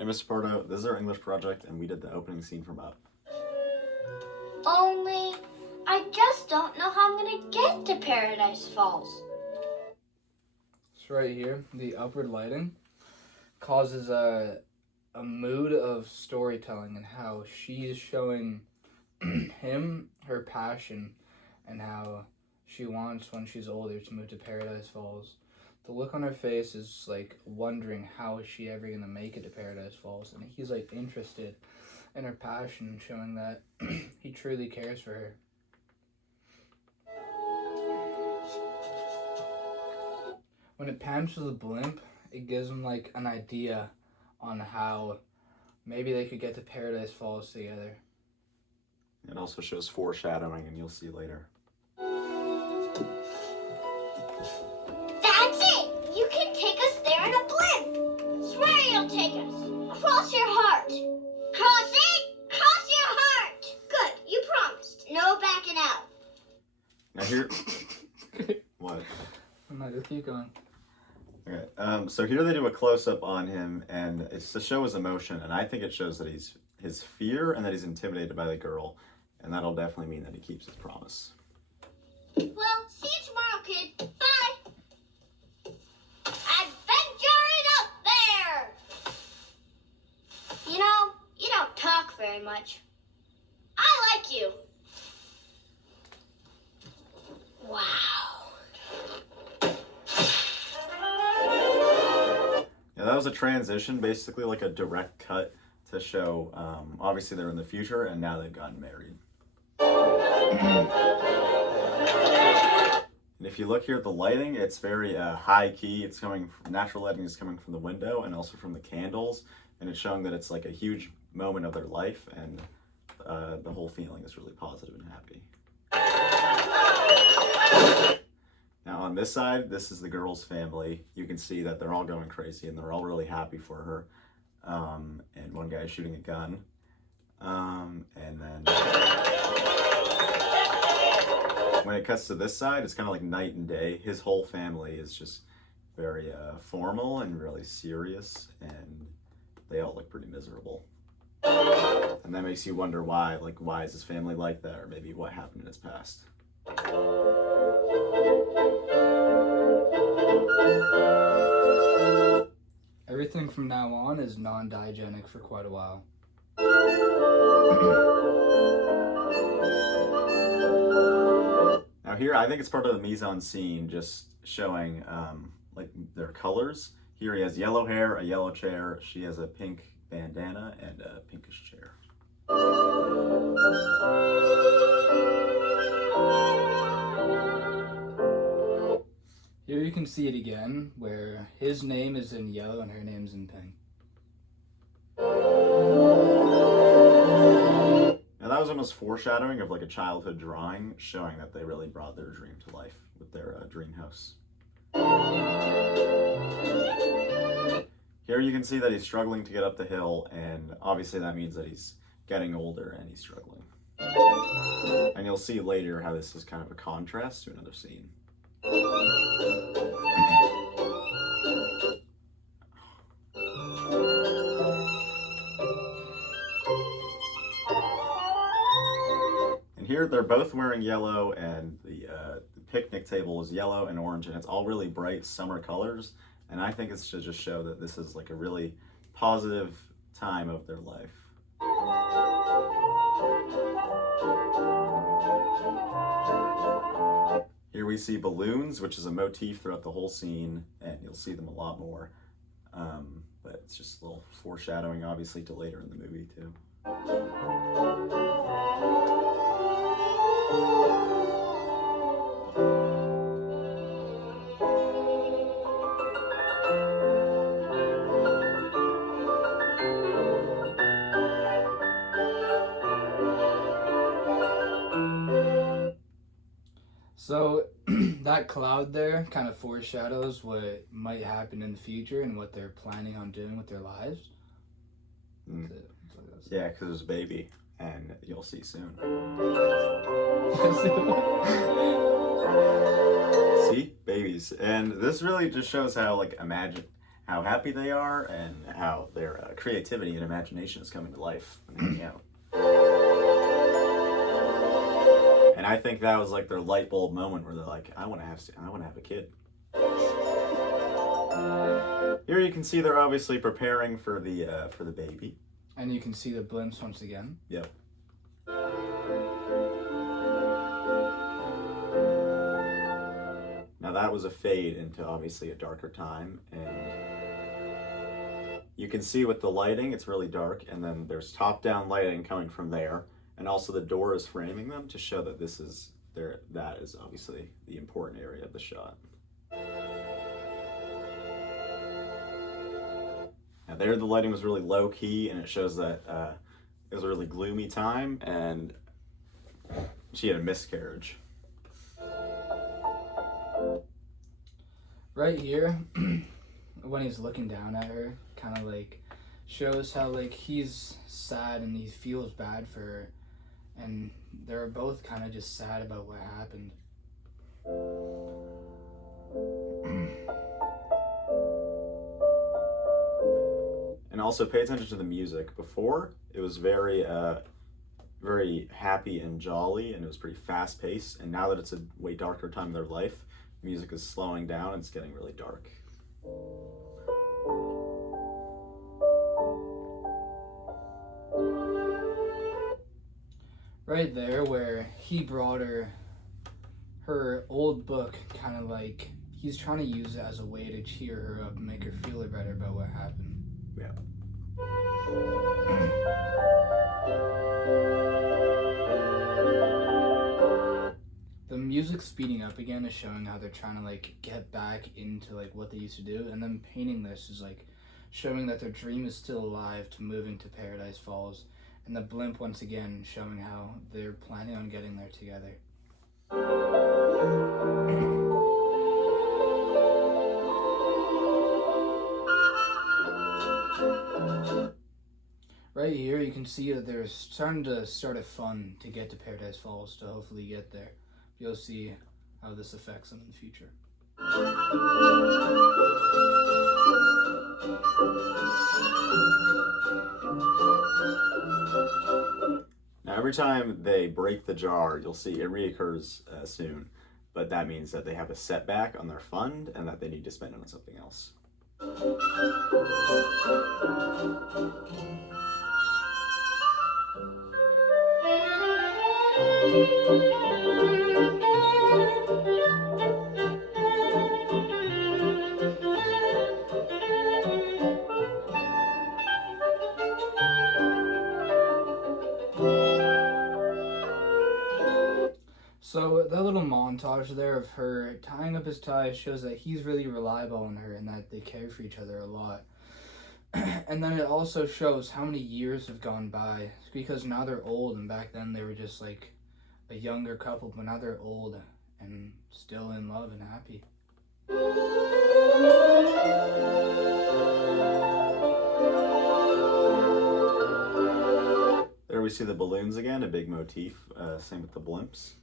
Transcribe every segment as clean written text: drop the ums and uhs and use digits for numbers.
Hey, Mr. Porto, this is our English project, and we did the opening scene from Up. Only, I just don't know how I'm gonna get to Paradise Falls. It's right here. The upward lighting causes a mood of storytelling and how she's showing him her passion and how she wants when she's older to move to Paradise Falls. The look on her face is like wondering how is she ever gonna make it to Paradise Falls, and he's like interested in her passion, showing that he truly cares for her. When it pans to the blimp, it gives him like an idea on how maybe they could get to Paradise Falls together. It also shows foreshadowing, and you'll see later. That's it! You can take us there in a blimp! Swear you'll take us! Cross your heart! Cross it! Cross your heart! Good, you promised. No backing out. Now here... What? No, just keep going. Okay, so here they do a close-up on him, and it's to show his emotion, and I think it shows that he's his fear and that he's intimidated by the girl, and that'll definitely mean that he keeps his promise. Well, see you tomorrow, kid. Bye! Adventuring up there! You know, you don't talk very much. I like you. Wow. Yeah, that was a transition, basically like a direct cut to show, obviously they're in the future, and now they've gotten married. And if you look here at the lighting, it's very high key. It's coming from, natural lighting is coming from the window and also from the candles, and it's showing that it's like a huge moment of their life, and the whole feeling is really positive and happy. Now on this side, this is the girl's family. You can see that they're all going crazy and they're all really happy for her. And one guy is shooting a gun. And then when it cuts to this side, it's kind of like night and day. His whole family is just very formal and really serious, and they all look pretty miserable. And that makes you wonder why. Like, why is his family like that? Or maybe what happened in his past. Everything from now on is non-diegenic for quite a while. Now here, I think it's part of the mise-en-scene, just showing like their colors. Here he has yellow hair, a yellow chair. She has a pink bandana and a pinkish chair. Here you can see it again, where his name is in yellow and her name's in pink. Now that was almost foreshadowing of like a childhood drawing, showing that they really brought their dream to life with their dream house. Here you can see that he's struggling to get up the hill, and obviously that means that he's getting older and he's struggling. And you'll see later how this is kind of a contrast to another scene. And here they're both wearing yellow, and the picnic table is yellow and orange, and it's all really bright summer colors. And I think it's to just show that this is like a really positive time of their life. Here we see balloons, which is a motif throughout the whole scene, and you'll see them a lot more. But it's just a little foreshadowing, obviously, to later in the movie, too. So that cloud there kind of foreshadows what might happen in the future and what they're planning on doing with their lives. Mm. So that's- Yeah, because it's baby, and you'll see soon. See? Babies. And this really just shows how, like, imagine how happy they are and how they're creativity and imagination is coming to life when they're hanging out. And I think that was like their light bulb moment where they're like, I want to have a kid. Here you can see they're obviously preparing for the baby. And you can see the blimps once again. Yep. Now that was a fade into obviously a darker time, and you can see with the lighting it's really dark, and then there's top-down lighting coming from there, and also the door is framing them to show that that is obviously the important area of the shot. Now there the lighting was really low key, and it shows that it was a really gloomy time, and she had a miscarriage. Right here, when he's looking down at her, kind of like shows how like he's sad and he feels bad for her, and they're both kind of just sad about what happened. And also pay attention to the music. Before, it was very happy and jolly, and it was pretty fast paced. And now that it's a way darker time in their life, music is slowing down and it's getting really dark. Right there where he brought her old book, kind of like he's trying to use it as a way to cheer her up and make her feel better about what happened. Yeah. The music speeding up again is showing how they're trying to like get back into like what they used to do, and then painting this is like showing that their dream is still alive to moving to Paradise Falls, and the blimp once again showing how they're planning on getting there together. Right here you can see that they're starting to start a fund to get to Paradise Falls to hopefully get there. You'll see how this affects them in the future. Now every time they break the jar, you'll see it reoccurs soon, but that means that they have a setback on their fund and that they need to spend it on something else. So that little montage there of her tying up his tie shows that he's really reliable on her and that they care for each other a lot. And then it also shows how many years have gone by, because now they're old, and back then they were just like a younger couple, but now they're old and still in love and happy. There we see the balloons again, a big motif, same with the blimps.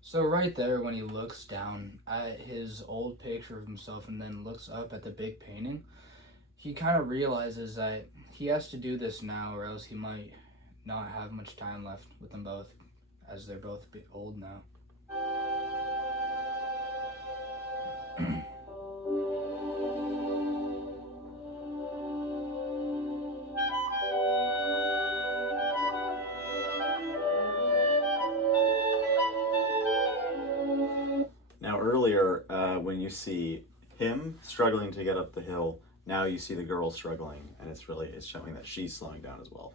So right there, when he looks down at his old picture of himself and then looks up at the big painting, he kind of realizes that he has to do this now, or else he might not have much time left with them both, as they're both a bit old now. Now earlier, when you see him struggling to get up the hill, now you see the girl struggling, and it's showing that she's slowing down as well.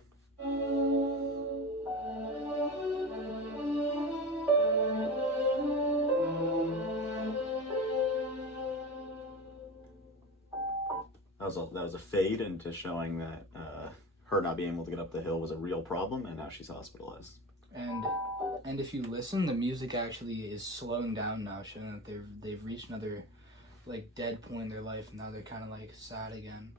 That was a fade into showing that her not being able to get up the hill was a real problem, and now she's hospitalized. And And if you listen, the music actually is slowing down now, showing that they've reached another like dead point in their life, and now they're kind of like sad again.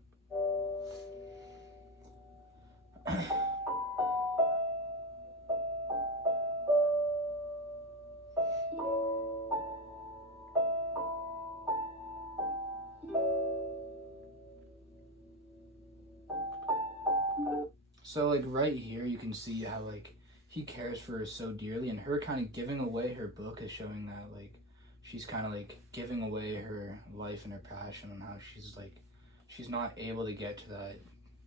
So like right here you can see how like he cares for her so dearly, and her kind of giving away her book is showing that like she's kind of like giving away her life and her passion, and how she's not able to get to that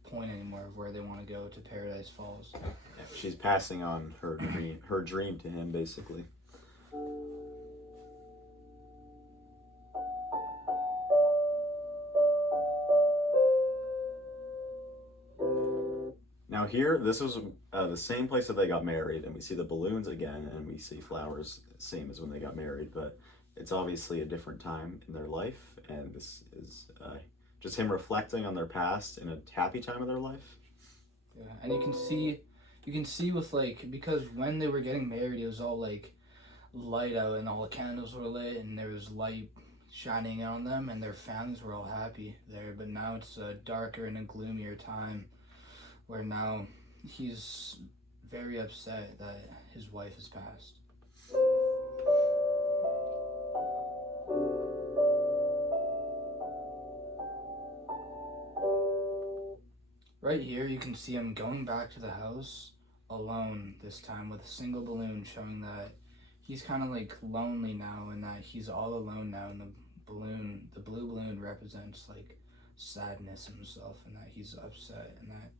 point anymore of where they want to go to Paradise Falls. She's passing on her dream to him, basically. Now here, this was the same place that they got married, and we see the balloons again, and we see flowers, same as when they got married, but it's obviously a different time in their life, and this is just him reflecting on their past in a happy time of their life. Yeah, and you can see with like, because when they were getting married, it was all like light out, and all the candles were lit, and there was light shining on them, and their families were all happy there. But now it's a darker and a gloomier time, where now he's very upset that his wife has passed. Right here you can see him going back to the house alone, this time with a single balloon, showing that he's kind of like lonely now, and that he's all alone now, and the blue balloon represents like sadness in himself, and that he's upset, and that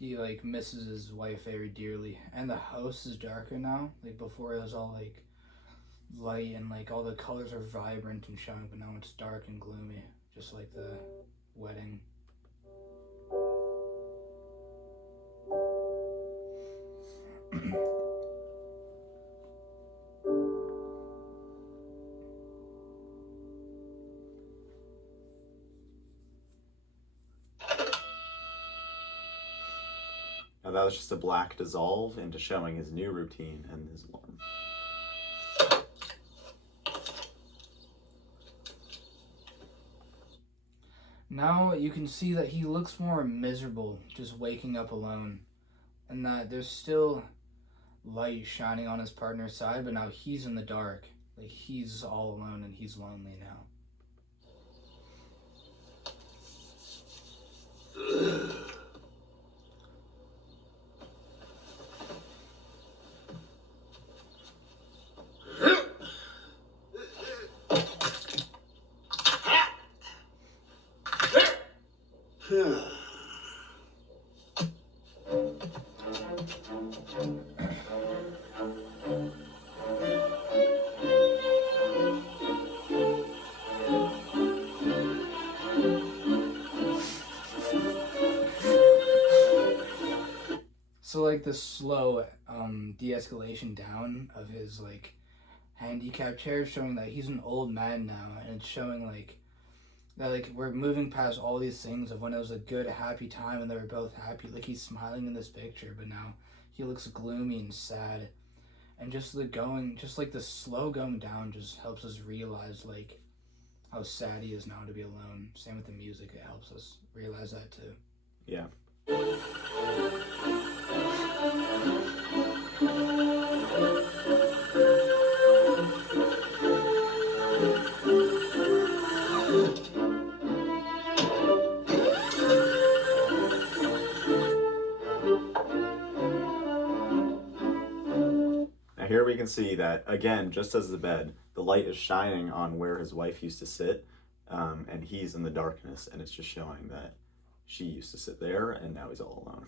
he like misses his wife very dearly. And the house is darker now. Like before it was all like light, and like all the colors are vibrant and showing, but now it's dark and gloomy, just like the wedding. Now that was just a black dissolve into showing his new routine and his alarm. Now you can see that he looks more miserable just waking up alone, and that there's still light shining on his partner's side, but now he's in the dark. Like he's all alone and he's lonely now. So like the slow de-escalation down of his like handicap chair, showing that he's an old man now, and it's showing like that like we're moving past all these things of when it was a good happy time and they were both happy. Like he's smiling in this picture, but now he looks gloomy and sad. And just like the slow going down just helps us realize like how sad he is now to be alone. Same with the music, it helps us realize that too. Yeah. Now here we can see that, again, just as the bed, the light is shining on where his wife used to sit, and he's in the darkness, and it's just showing that she used to sit there, and now he's all alone.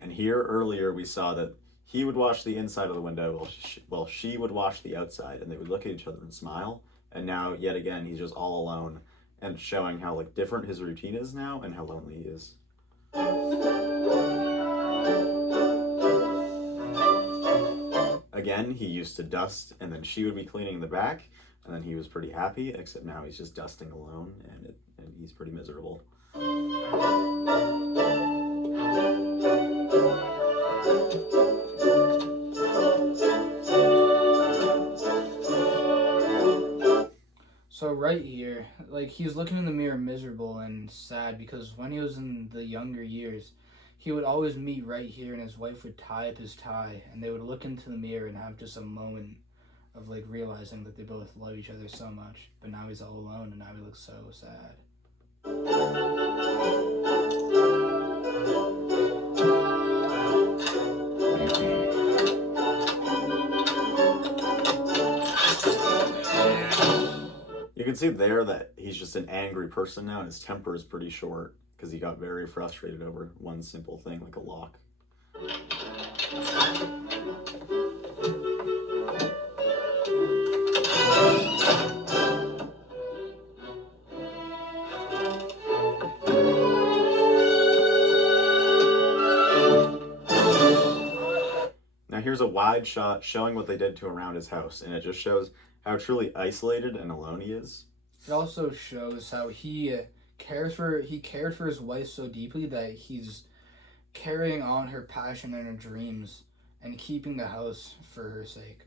And here earlier we saw that he would wash the inside of the window while she would wash the outside, and they would look at each other and smile. And now, yet again, he's just all alone, and showing how like different his routine is now and how lonely he is. Again, he used to dust, and then she would be cleaning the back, and then he was pretty happy, except now he's just dusting alone, and he's pretty miserable. mirror, like he's looking in the mirror miserable and sad because when he was in the younger years, he would always meet right here and his wife would tie up his tie and they would look into the mirror and have just a moment of like realizing that they both love each other so much. But now he's all alone and now he looks so sad. You can see there that he's just an angry person now, and his temper is pretty short because he got very frustrated over one simple thing like a lock. Now here's a wide shot showing what they did to around his house, and it just shows how truly isolated and alone he is. It also shows how he cared for his wife so deeply that he's carrying on her passion and her dreams and keeping the house for her sake.